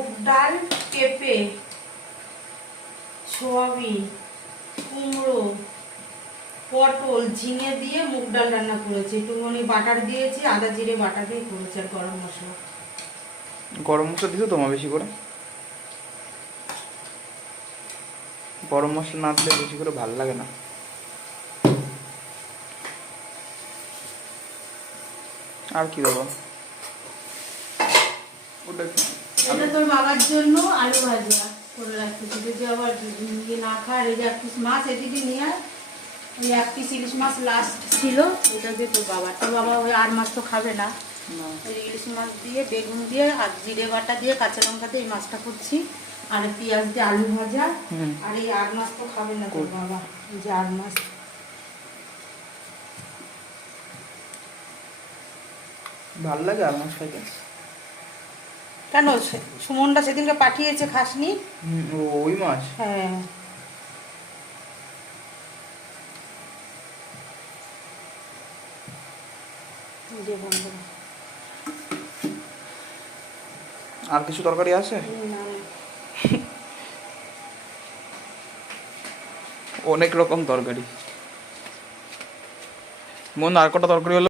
মুগ ডাল, পেঁপে, সয়াবিন, কুমড়ো, পটল, ঝিঙে দিয়ে মুগ ডাল রান্না করেছি। একটুখানি বাটার দিয়েছি, আদা জিরে বাটা দিয়ে করেছি, আর গরম মশলা। গরম মশলা দিছো তোমার বেশি করে? গরম মশলা না দিলে বেশি করে ভালো লাগে না। আর কি দেবো? এটা তোর বাবার জন্য আলু ভাজা করে রাখতেছি, যদি আবার না খায়। এই যে এক পিস মাছ এদিকে নিয়ে আয়, ওই এক পিস ইলিশ মাছ লাস্ট ছিল, এটা দিয়ে তোর বাবা ওই আর মাছ তো খাবে না। ওই ইলিশ মাছ দিয়ে বেগুন দিয়ে আর জিরে বাটা দিয়ে কাঁচা লঙ্কা দিয়ে এই মাছটা করছি, আর পেঁয়াজ দিয়ে আলু ভাজা। আর এই আর মাছ তো খাবে না তোর বাবা, এই যে আর মাছ। ভালো লাগে আর মাছ খাইতে? কেন, সুমনটা সেদিনকে পাঠিয়েছে, খাসনি? ওই মাছ? হ্যাঁ। আর কিছু তরকারি আছে? অনেক রকম তরকারি। মন আর কটা তরকারি হলো?